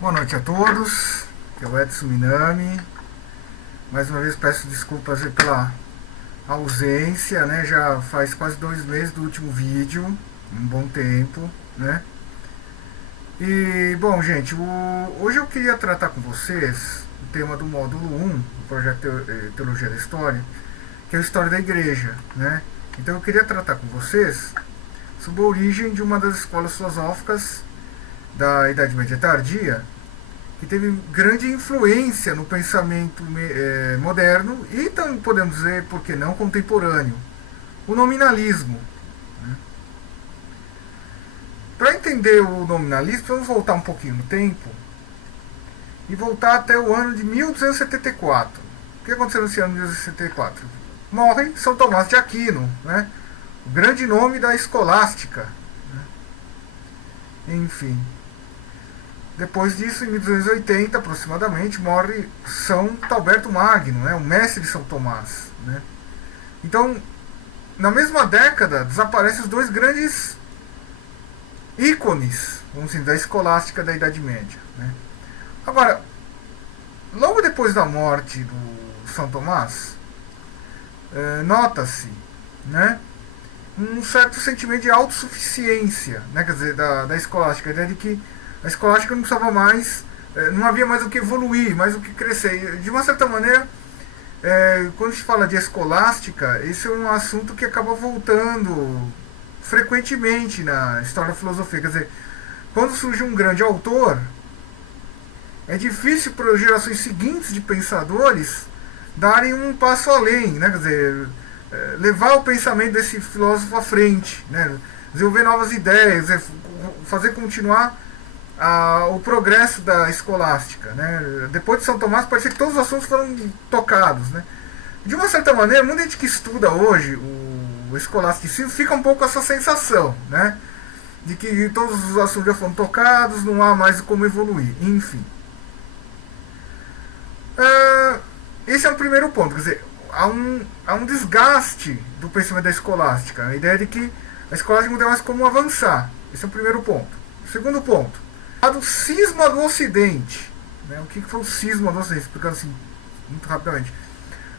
Boa noite a todos, aqui é o Edson Minami. Mais uma vez peço desculpas pela ausência, né? Já faz quase 2 meses do último vídeo, um bom tempo, né? E, bom, gente, hoje eu queria tratar com vocês o tema do módulo 1 do projeto Teologia da História, que é a história da igreja, né? Então eu queria tratar com vocês sobre a origem de uma das escolas filosóficas da Idade Média Tardia, que teve grande influência no pensamento moderno e também podemos dizer, por que não, contemporâneo, o nominalismo. Né? Para entender o nominalismo, vamos voltar um pouquinho no tempo e voltar até o ano de 1274. O que aconteceu nesse ano de 1274? Morre São Tomás de Aquino, né? O grande nome da escolástica. Né? Enfim. Depois disso, em 1280 aproximadamente, morre São Talberto Magno, né, o mestre de São Tomás. Né? Então, na mesma década, desaparecem os dois grandes ícones, vamos dizer, da escolástica da Idade Média. Né? Agora, logo depois da morte do São Tomás, nota-se, né, um certo sentimento de autossuficiência, né, quer dizer, da escolástica, a ideia de que a escolástica não precisava mais, não havia mais o que evoluir, mais o que crescer. De uma certa maneira, quando se fala de escolástica, esse é um assunto que acaba voltando frequentemente na história da filosofia. Quer dizer, quando surge um grande autor, é difícil para as gerações seguintes de pensadores darem um passo além, né? Quer dizer, levar o pensamento desse filósofo à frente, né? Desenvolver novas ideias, fazer continuar o progresso da escolástica. Né? Depois de São Tomás, parece que todos os assuntos foram tocados. Né? De uma certa maneira, muita gente que estuda hoje o escolasticismo fica um pouco com essa sensação, né? De que todos os assuntos já foram tocados, não há mais como evoluir. Enfim. Esse é o primeiro ponto. Quer dizer, há um desgaste do pensamento da escolástica. A ideia de que a escolástica não tem mais como avançar. Esse é o primeiro ponto. Segundo ponto, do cisma do Ocidente. Né? O que foi o cisma do Ocidente? Explicando assim, muito rapidamente.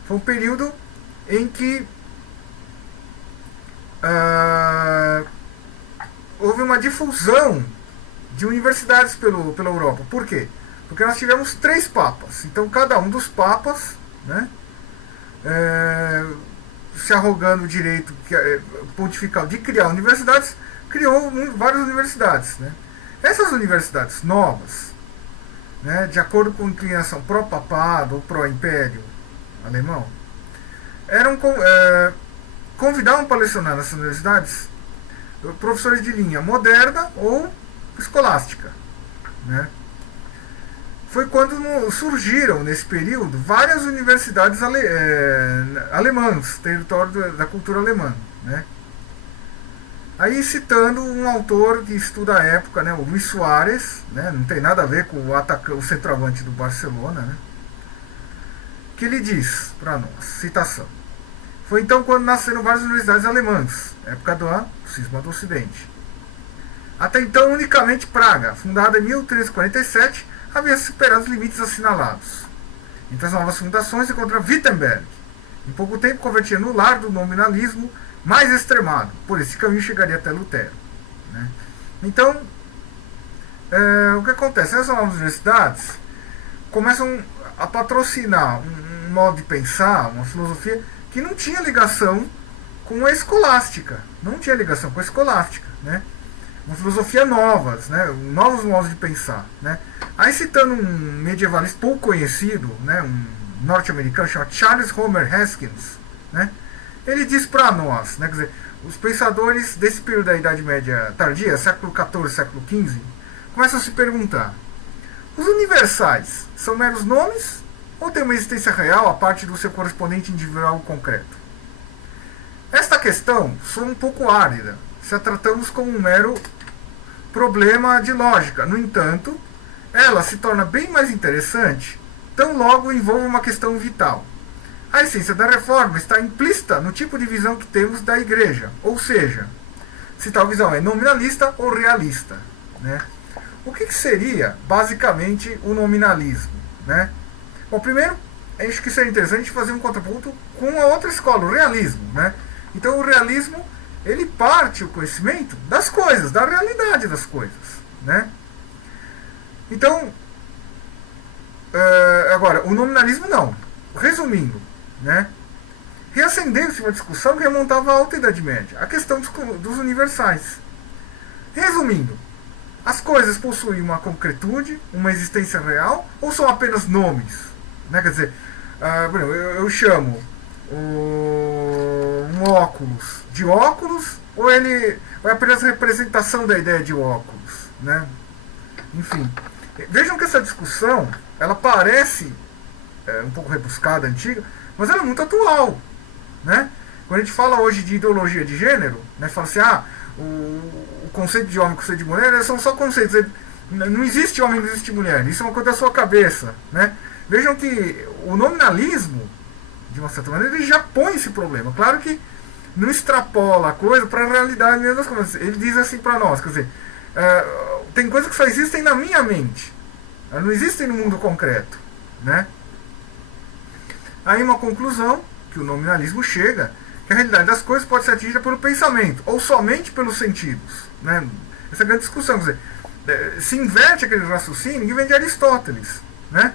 Foi um período em que houve uma difusão de universidades pela Europa. Por quê? Porque nós tivemos 3 papas. Então, cada um dos papas, né, se arrogando o direito pontifical de criar universidades, criou várias universidades. Né? Essas universidades novas, né, de acordo com a inclinação pró-papado ou pró-império alemão, convidavam para lecionar nessas universidades professores de linha moderna ou escolástica. Né? Foi quando surgiram, nesse período, várias universidades alemãs, território da cultura alemã. Né? Aí citando um autor que estuda a época, né, o Luís Soares, né, não tem nada a ver com o centroavante do Barcelona, né, que ele diz para nós, citação: foi então quando nasceram várias universidades alemãs, época do cisma do Ocidente. Até então unicamente Praga, fundada em 1347, havia superado os limites assinalados. Entre as novas fundações se encontra Wittenberg, em pouco tempo convertia no lar do nominalismo mais extremado. Por esse caminho chegaria até Lutero. Né? Então, o que acontece? Essas novas universidades começam a patrocinar um modo de pensar, uma filosofia que não tinha ligação com a escolástica. Não tinha ligação com a escolástica. Né? Uma filosofia novas, né? Novos modos de pensar. Né? Aí citando um medievalista pouco conhecido, né? Um norte-americano chamado Charles Homer Haskins, né? Ele diz para nós, né, quer dizer, os pensadores desse período da Idade Média tardia, século XIV, século XV, começam a se perguntar: os universais são meros nomes ou têm uma existência real a parte do seu correspondente individual concreto? Esta questão soa um pouco árida se a tratamos como um mero problema de lógica. No entanto, ela se torna bem mais interessante tão logo envolve uma questão vital. A essência da reforma está implícita no tipo de visão que temos da igreja, ou seja, se tal visão é nominalista ou realista. Né? O que seria, basicamente, o nominalismo? Né? Bom, primeiro, acho que seria interessante fazer um contraponto com a outra escola, o realismo. Né? Então, o realismo, ele parte o conhecimento das coisas, da realidade das coisas. Né? Então, agora, o nominalismo não. Resumindo, né? Reacendeu-se uma discussão que remontava à Alta Idade Média, a questão dos universais. Resumindo, as coisas possuem uma concretude, uma existência real, ou são apenas nomes? Né? Quer dizer, eu chamo um óculos de óculos, ou ele é apenas representação da ideia de óculos? Né? Enfim, vejam que essa discussão, ela parece um pouco rebuscada, antiga, mas ela é muito atual. Né? Quando a gente fala hoje de ideologia de gênero, né, fala assim, o conceito de homem e o conceito de mulher são só conceitos. Não existe homem, não existe mulher. Isso é uma coisa da sua cabeça. Né? Vejam que o nominalismo, de uma certa maneira, ele já põe esse problema. Claro que não extrapola a coisa para a realidade mesmo das coisas. Ele diz assim para nós, quer dizer, tem coisas que só existem na minha mente. Elas não existem no mundo concreto. Né? Aí uma conclusão que o nominalismo chega, que a realidade das coisas pode ser atingida pelo pensamento, ou somente pelos sentidos. Né? Essa é a grande discussão. Quer dizer, se inverte aquele raciocínio que vem de Aristóteles. Né?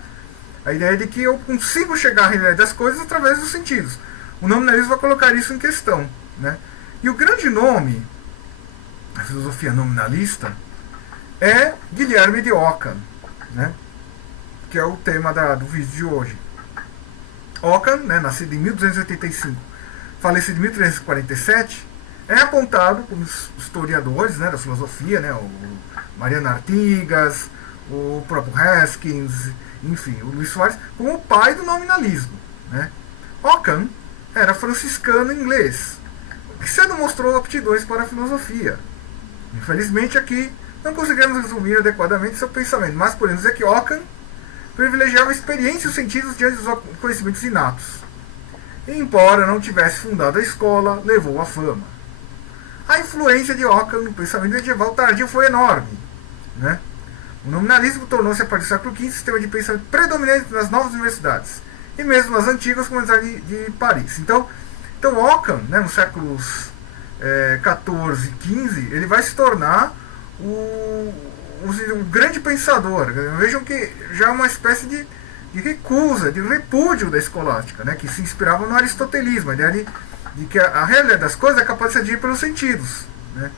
A ideia de que eu consigo chegar à realidade das coisas através dos sentidos. O nominalismo vai colocar isso em questão. Né? E o grande nome da filosofia nominalista é Guilherme de Ockham, né? Que é o tema do vídeo de hoje. Ockham, né, nascido em 1285, falecido em 1347, é apontado pelos historiadores, né, da filosofia, né, o Mariano Artigas, o próprio Haskins, enfim, o Luís Soares, como o pai do nominalismo. Né? Ockham era franciscano inglês, que cedo mostrou aptidões para a filosofia. Infelizmente aqui não conseguimos resumir adequadamente seu pensamento, mas podemos dizer que Ockham privilegiava a experiência e os sentidos diante dos conhecimentos inatos. E, embora não tivesse fundado a escola, levou à fama. A influência de Ockham no pensamento medieval tardio foi enorme. Né? O nominalismo tornou-se, a partir do século V, sistema de pensamento predominante nas novas universidades, e mesmo nas antigas comunidades de Paris. Então Ockham, né, nos séculos XIV e XV, ele vai se tornar o grande pensador. Vejam que já é uma espécie de recusa, de repúdio da escolástica, né, que se inspirava no aristotelismo, a ideia de que a realidade das coisas é capaz de ser agir pelos sentidos. Né.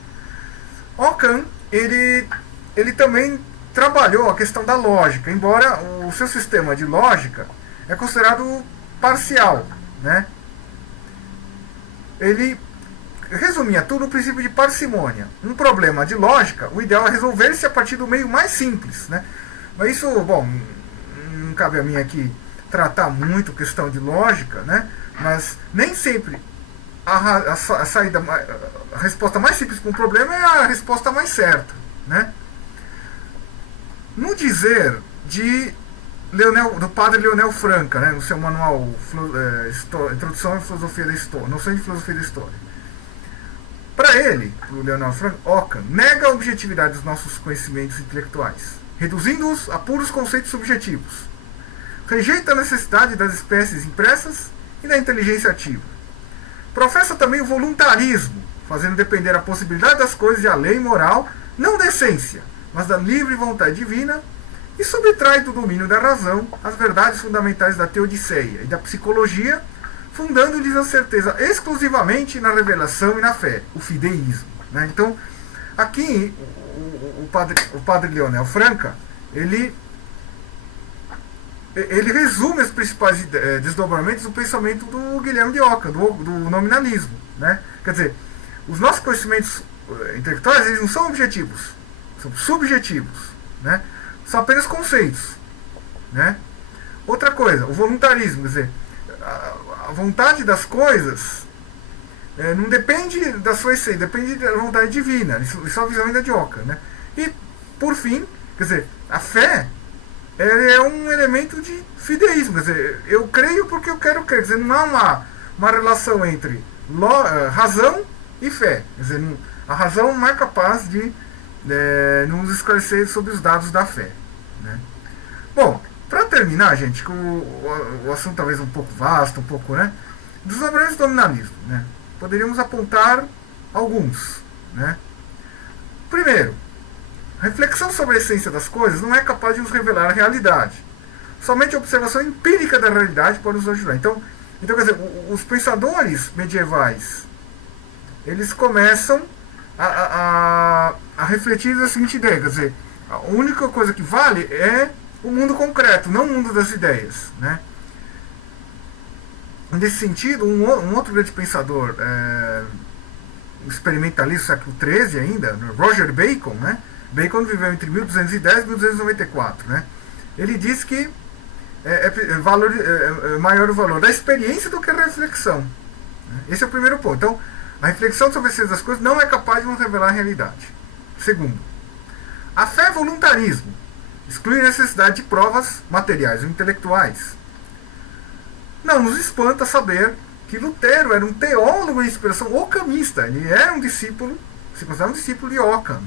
Ockham, ele também trabalhou a questão da lógica, embora o seu sistema de lógica é considerado parcial. Né. Ele resumia tudo no princípio de parcimônia. Um problema de lógica, o ideal é resolver-se a partir do meio mais simples. Né? Mas isso, bom, não cabe a mim aqui tratar muito questão de lógica, né? Mas nem sempre a resposta mais simples para um problema é a resposta mais certa. Né? No dizer do padre Leonel Franca, né, no seu manual Introdução à Filosofia da História, Noção de Filosofia da História, para ele, para o Leonel Franca, Ockham nega a objetividade dos nossos conhecimentos intelectuais, reduzindo-os a puros conceitos subjetivos. Rejeita a necessidade das espécies impressas e da inteligência ativa. Professa também o voluntarismo, fazendo depender a possibilidade das coisas da lei moral, não da essência, mas da livre vontade divina, e subtrai do domínio da razão as verdades fundamentais da teodiceia e da psicologia, fundando-lhes a certeza exclusivamente na revelação e na fé, o fideísmo. Né? Então, aqui, o padre Leonel Franca, ele resume os principais desdobramentos do pensamento do Guilherme de Ockham, do nominalismo. Né? Quer dizer, os nossos conhecimentos intelectuais, eles não são objetivos, são subjetivos. Né? São apenas conceitos. Né? Outra coisa, o voluntarismo, quer dizer, a vontade das coisas não depende da sua essência, depende da vontade divina. Isso é a visão ainda de Ockham. Né? E, por fim, quer dizer, a fé é um elemento de fideísmo. Quer dizer, eu creio porque eu quero crer. Quer dizer, não há uma relação entre razão e fé. Quer dizer, a razão não é capaz de nos esclarecer sobre os dados da fé, né? Bom, para terminar, gente, que o assunto talvez um pouco vasto, um pouco, né? Desdobramentos do nominalismo, né? Poderíamos apontar alguns, né? Primeiro, a reflexão sobre a essência das coisas não é capaz de nos revelar a realidade. Somente a observação empírica da realidade pode nos ajudar. Então quer dizer, os pensadores medievais, eles começam a refletir da seguinte ideia, quer dizer, a única coisa que vale é o mundo concreto, não o mundo das ideias, né? Nesse sentido, um outro grande pensador experimentalista do século XIII ainda, Roger Bacon, né? Bacon viveu entre 1210 e 1294, né? Ele diz que maior o valor da experiência do que a reflexão. Esse é o primeiro ponto. Então, a reflexão sobre essas das coisas não é capaz de nos revelar a realidade. Segundo, a fé é voluntarismo, exclui a necessidade de provas materiais ou intelectuais. Não nos espanta saber que Lutero era um teólogo de inspiração ocamista. Ele era um discípulo, se considerava um discípulo de Ockham.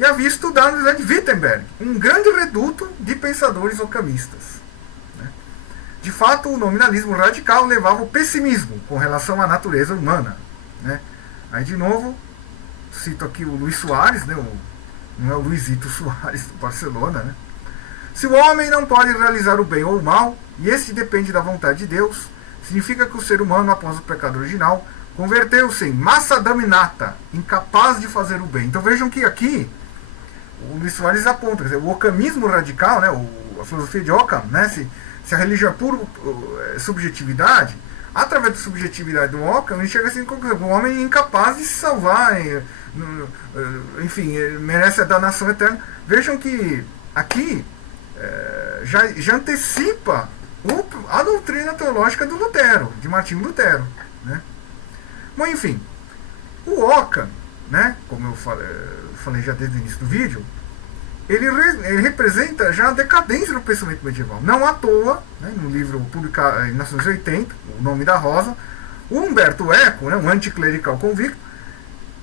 E havia estudado na Universidade de Wittenberg, um grande reduto de pensadores ocamistas. De fato, o nominalismo radical levava ao pessimismo com relação à natureza humana, né? Aí, de novo, cito aqui o Luís Soares, né? Não é o Luizito Soares do Barcelona, né? Se o homem não pode realizar o bem ou o mal, e esse depende da vontade de Deus, significa que o ser humano, após o pecado original, converteu-se em massa dominata, incapaz de fazer o bem. Então vejam que aqui o Luís Soares aponta, quer dizer, o ocamismo radical, né? A filosofia de Ockham, né? Se a religião é pura subjetividade, através da subjetividade do Ockham, a gente chega assim, o homem é incapaz de se salvar, enfim, merece a danação eterna. Vejam que aqui já antecipa a doutrina teológica do Lutero, de Martinho Lutero, né? Bom, enfim, o Ockham, né, como eu falei já desde o início do vídeo, ele representa já a decadência do pensamento medieval. Não à toa, né, no livro publicado em 1980, O Nome da Rosa, o Humberto Eco, né, um anticlerical convicto,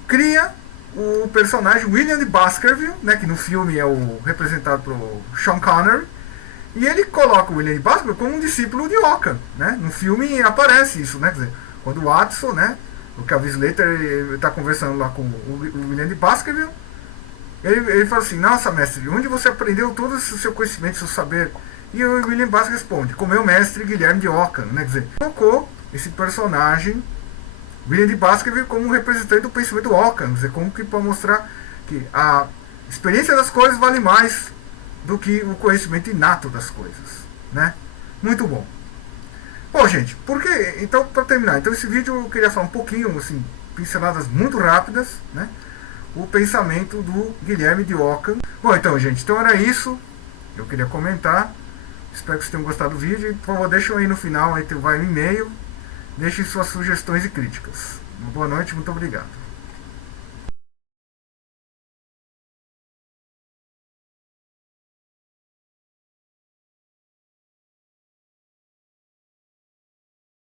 cria o personagem William de Baskerville, né, que no filme é representado por Sean Connery, e ele coloca o William de Baskerville como um discípulo de Ockham, né? No filme aparece isso, né? Quer dizer, quando o Watson, né, o Calvin Slater está conversando lá com o William de Baskerville, ele fala assim: nossa, mestre, onde você aprendeu todo o seu conhecimento, seu saber? E o William Baskerville responde: com meu mestre Guilherme de Ockham, né? Quer dizer, colocou esse personagem William de Baskerville como um representante do pensamento Ockham, quer dizer, como que para mostrar que a experiência das coisas vale mais do que o conhecimento inato das coisas, né? Muito bom. Bom, gente, então, para terminar, então esse vídeo eu queria falar um pouquinho, assim, pinceladas muito rápidas, né? O pensamento do Guilherme de Ockham. Bom, então, gente, então era isso. Eu queria comentar. Espero que vocês tenham gostado do vídeo. Por favor, deixem aí no final, aí vai um e-mail. Deixem suas sugestões e críticas. Uma boa noite, muito obrigado.